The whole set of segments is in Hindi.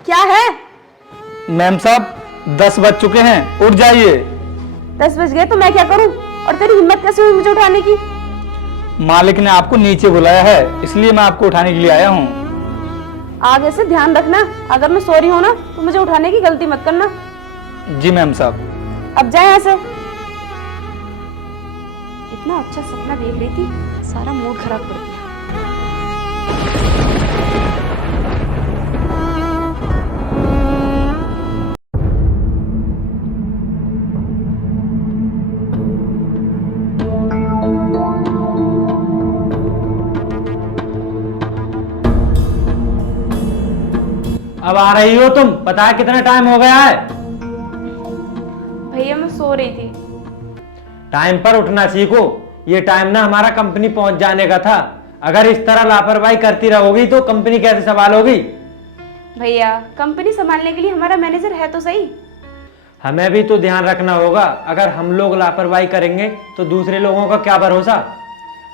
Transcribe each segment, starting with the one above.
क्या है? मैम साहब 10 बज चुके हैं, उठ जाइए। 10 बज गए तो मैं क्या करूं? और तेरी हिम्मत कैसे हुई मुझे उठाने की? मालिक ने आपको नीचे बुलाया है, इसलिए मैं आपको उठाने के लिए आया हूँ। आगे से ध्यान रखना, अगर मैं सो रही हूं ना तो मुझे उठाने की गलती मत करना। जी मैम साहब। अब जाए ऐसे। इतना अच्छा सपना देख रही थी, सारा मूड खराब कर दिया। अब आ रही हो तुम? पता है कितना टाइम हो गया है? भैया मैं सो रही थी। टाइम पर उठना सीखो। ये टाइम ना हमारा कंपनी पहुंच जाने का था। अगर इस तरह लापरवाही करती रहोगी तो कंपनी कैसे संभालोगी? भैया कंपनी संभालने के लिए हमारा मैनेजर है तो सही। हमें भी तो ध्यान रखना होगा। अगर हम लोग लापरवाही करेंगे तो दूसरे लोगों का क्या भरोसा।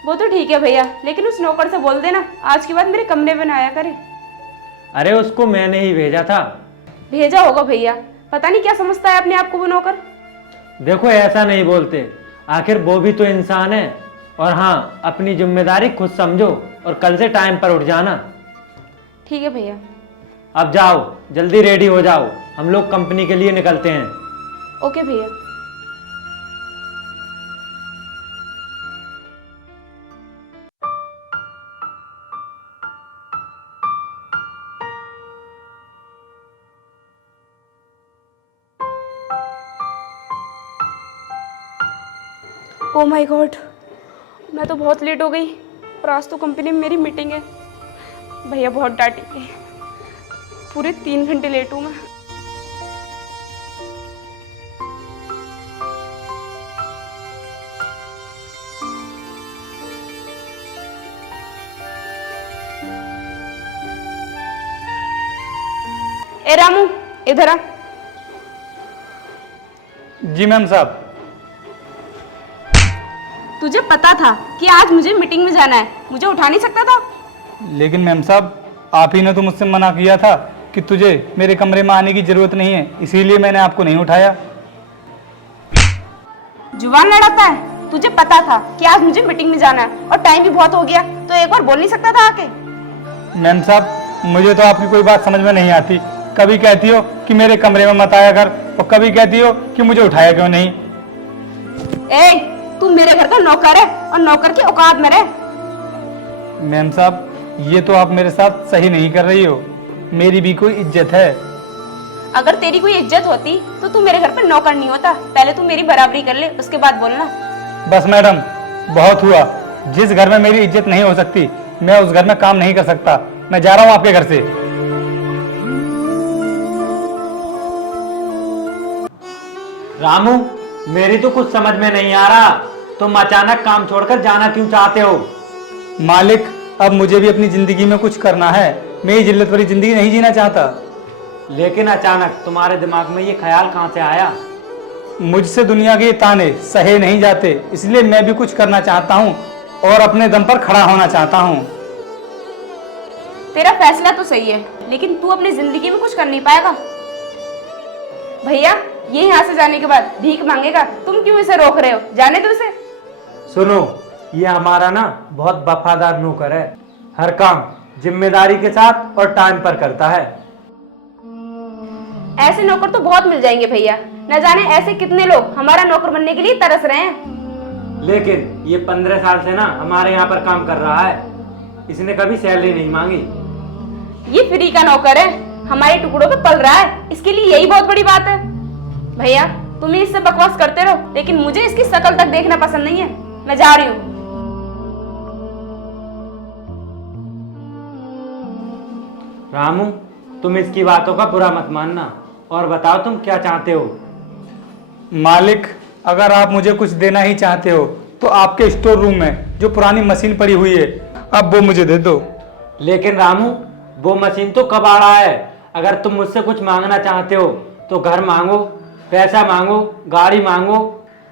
वो तो ठीक है भैया, लेकिन उस नौकर से बोल देना आज के बाद मेरे कमरे में ना आया करे। अरे उसको मैंने ही भेजा था। भेजा होगा भैया, पता नहीं क्या समझता है अपने आप को वो नौकर। देखो ऐसा नहीं बोलते, आखिर वो भी तो इंसान है। और हाँ, अपनी जिम्मेदारी खुद समझो और कल से टाइम पर उठ जाना। ठीक है भैया। अब जाओ, जल्दी रेडी हो जाओ, हम लोग कंपनी के लिए निकलते हैं। ओके भैया। ओ माय गॉड, मैं तो बहुत लेट हो गई और आज तो कंपनी में मेरी मीटिंग है। भैया बहुत डांटेंगे, पूरे 3 घंटे लेट हूँ मैं। ए रामू, इधर आ। जी मैम साहब। तुझे पता था कि आज मुझे मीटिंग में जाना है, मुझे उठा नहीं सकता था? लेकिन मैम साहब, आप ही ने तो मुझसे मना किया था कि तुझे मेरे कमरे में आने की जरूरत नहीं है, इसीलिए मैंने आपको नहीं उठाया। जुबान लड़ाता है? तुझे पता था कि आज मुझे मीटिंग में जाना है और टाइम भी बहुत हो गया, तो एक बार बोल नहीं सकता था आके? मैम साहब, मुझे तो आपकी कोई बात समझ में नहीं आती। कभी कहती हो कि मेरे कमरे में मत आया कर और कभी कहती हो कि मुझे उठाया क्यों नहीं। ए, तू मेरे घर का नौकर है और नौकर की औकात में रह। मैम साहब, ये तो आप मेरे साथ सही नहीं कर रही हो। मेरी भी कोई इज्जत है। अगर तेरी कोई इज्जत होती तो तू मेरे घर पर नौकर नहीं होता। पहले तू मेरी बराबरी कर ले, उसके बाद बोलना। बस मैडम, बहुत हुआ। जिस घर में मेरी इज्जत नहीं हो सकती, मैं उस घर में काम नहीं कर सकता। मैं जा रहा हूँ आपके घर से। रामू, मेरी तो कुछ समझ में नहीं आ रहा, तुम अचानक काम छोड़कर जाना क्यों चाहते हो? मालिक, अब मुझे भी अपनी जिंदगी में कुछ करना है। मैं ये जिल्लत भरी जिंदगी नहीं जीना चाहता। लेकिन अचानक तुम्हारे दिमाग में ये ख्याल कहाँ से आया? मुझसे दुनिया के ताने सहे नहीं जाते, इसलिए मैं भी कुछ करना चाहता हूँ और अपने दम पर खड़ा होना चाहता हूँ। तेरा फैसला तो सही है, लेकिन तू अपनी जिंदगी में कुछ कर नहीं पाएगा। भैया, ये यहाँ से जाने के बाद भीख मांगेगा, तुम क्यों इसे रोक रहे हो? जाने दो इसे। सुनो, ये हमारा ना बहुत वफादार नौकर है। हर काम जिम्मेदारी के साथ और टाइम पर करता है। ऐसे नौकर तो बहुत मिल जाएंगे भैया, न जाने ऐसे कितने लोग हमारा नौकर बनने के लिए तरस रहे हैं। लेकिन ये 15 साल से ना हमारे यहाँ पर काम कर रहा है, इसने कभी सैलरी नहीं मांगी। ये फ्री का नौकर है, हमारे टुकड़ों पे पल रहा है, इसके लिए यही बहुत बड़ी बात है। भैया तुम ही इससे बकवास करते रहो, लेकिन मुझे इसकी शक्ल तक देखना पसंद नहीं है। मैं जा रही हूँ। रामू, तुम इसकी बातों का बुरा मत मानना और बताओ तुम क्या चाहते हो? मालिक, अगर आप मुझे कुछ देना ही चाहते हो तो आपके स्टोर रूम में जो पुरानी मशीन पड़ी हुई है, अब वो मुझे दे दो। लेकिन रामू, वो मशीन तो कब आ रहा है? अगर तुम मुझसे कुछ मांगना चाहते हो तो घर मांगो, पैसा मांगो, गाड़ी मांगो।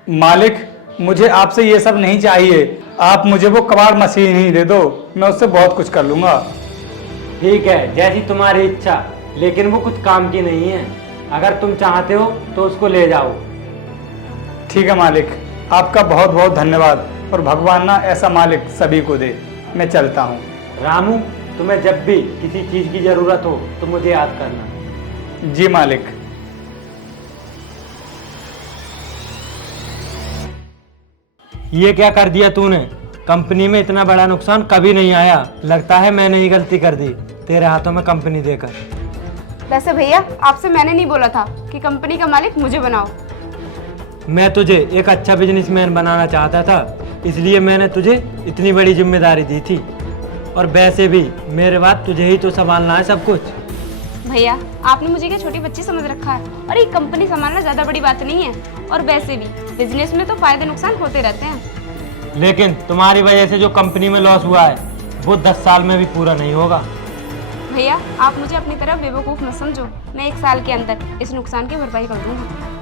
मालिक, मुझे आपसे ये सब नहीं चाहिए। आप मुझे वो कबाड़ मशीन ही दे दो, मैं उससे बहुत कुछ कर लूंगा। ठीक है, जैसी तुम्हारी इच्छा। लेकिन वो कुछ काम की नहीं है। अगर तुम चाहते हो तो उसको ले जाओ। ठीक है मालिक, आपका बहुत बहुत धन्यवाद, और भगवान ना ऐसा मालिक सभी को दे। मैं चलता हूँ। रामू, तुम्हें जब भी किसी चीज की जरूरत हो तो मुझे याद करना। जी मालिक। ये क्या कर दिया तूने? कंपनी में इतना बड़ा नुकसान कभी नहीं आया। लगता है मैंने ही गलती कर दी तेरे हाथों में कंपनी देकर। वैसे भैया, आपसे मैंने नहीं बोला था कि कंपनी का मालिक मुझे बनाओ। मैं तुझे एक अच्छा बिजनेसमैन बनाना चाहता था, इसलिए मैंने तुझे इतनी बड़ी जिम्मेदारी दी थी। और वैसे भी मेरे बाद तुझे ही तो संभालना है सब कुछ। भैया, आपने मुझे क्या छोटी बच्ची समझ रखा है? और ये कंपनी संभालना ज्यादा बड़ी बात नहीं है। और वैसे भी बिजनेस में तो फायदे नुकसान होते रहते हैं। लेकिन तुम्हारी वजह से जो कंपनी में लॉस हुआ है वो 10 साल में भी पूरा नहीं होगा। भैया, आप मुझे अपनी तरफ बेवकूफ मत समझो। मैं 1 साल के अंदर इस नुकसान की भरपाई कर दूंगा।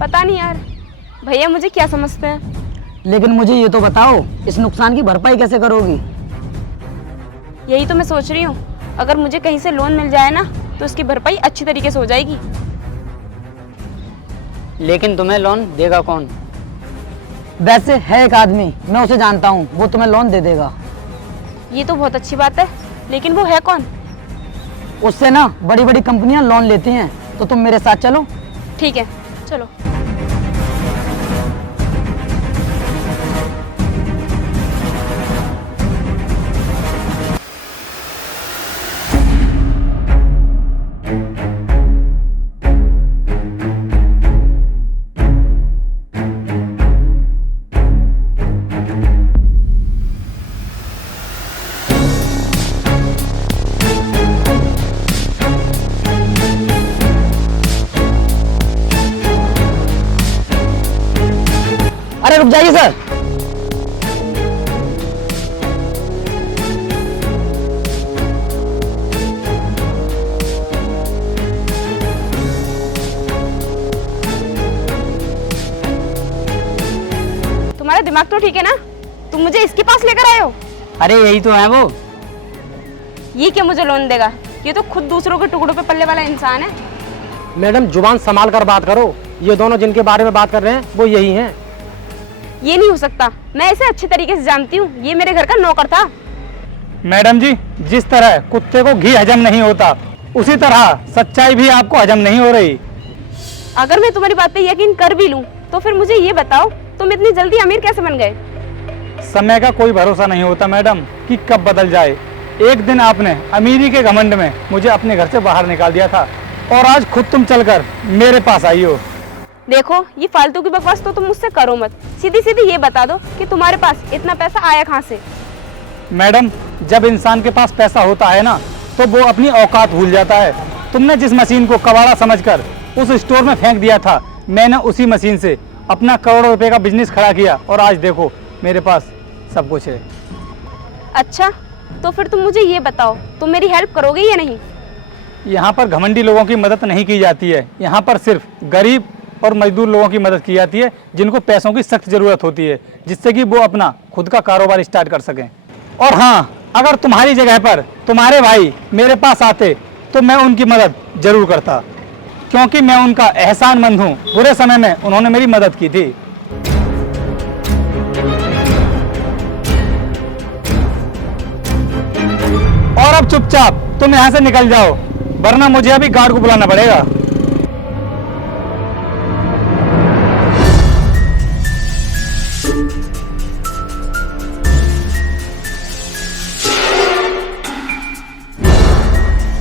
पता नहीं यार, भैया मुझे क्या समझते हैं। लेकिन मुझे ये तो बताओ, इस नुकसान की भरपाई कैसे करोगी? यही तो मैं सोच रही हूँ, अगर मुझे कहीं से लोन मिल जाए ना तो उसकी भरपाई अच्छी तरीके से हो जाएगी। लेकिन तुम्हें लोन देगा कौन? वैसे है एक आदमी, मैं उसे जानता हूँ, वो तुम्हें लोन दे देगा। ये तो बहुत अच्छी बात है, लेकिन वो है कौन? उससे ना बड़ी बड़ी कंपनियां लोन लेती हैं, तो तुम मेरे साथ चलो। ठीक है, चलो। अरे रुक जाइए सर। तुम्हारा दिमाग तो ठीक है ना? तुम मुझे इसके पास लेकर आए हो? अरे यही तो है वो। ये क्या मुझे लोन देगा? ये तो खुद दूसरों के टुकड़ों पे पलने वाला इंसान है। मैडम, जुबान संभाल कर बात करो। ये दोनों जिनके बारे में बात कर रहे हैं वो यही हैं। ये नहीं हो सकता, मैं इसे अच्छी तरीके से जानती हूँ। ये मेरे घर का नौकर था। मैडम जी, जिस तरह कुत्ते को घी हजम नहीं होता, उसी तरह सच्चाई भी आपको हजम नहीं हो रही। अगर मैं तुम्हारी बात पे यकीन कर भी लूँ तो फिर मुझे ये बताओ, तुम इतनी जल्दी अमीर कैसे बन गए? समय का कोई भरोसा नहीं होता मैडम कि कब बदल जाए। एक दिन आपने अमीरी के घमंड में मुझे अपने घर से बाहर निकाल दिया था, और आज खुद तुम चलकर मेरे पास आई हो। देखो, ये फालतू की बकवास तो तुम मुझसे करो मत। सीधी सीधी ये बता दो कि तुम्हारे पास इतना पैसा आया कहाँ से? मैडम, जब इंसान के पास पैसा होता है ना, तो वो अपनी औकात भूल जाता है। तुमने जिस मशीन को कबाड़ा समझकर उस स्टोर में फेंक दिया था, मैंने उसी मशीन से अपना करोड़ों रुपए का बिजनेस खड़ा किया, और आज देखो मेरे पास सब कुछ है। अच्छा, तो फिर तुम मुझे ये बताओ, तुम मेरी हेल्प करोगे या नहीं? यहाँ पर घमंडी लोगों की मदद नहीं की जाती है। यहाँ पर सिर्फ गरीब और मजदूर लोगों की मदद की जाती है, जिनको पैसों की सख्त जरूरत होती है, जिससे कि वो अपना खुद का कारोबार स्टार्ट कर सकें। और हाँ, अगर तुम्हारी जगह पर तुम्हारे भाई मेरे पास आते तो मैं उनकी मदद जरूर करता, क्योंकि मैं उनका एहसानमंद हूँ। बुरे समय में उन्होंने मेरी मदद की थी। और अब चुपचाप तुम यहाँ से निकल जाओ, वरना मुझे अभी गार्ड को बुलाना पड़ेगा।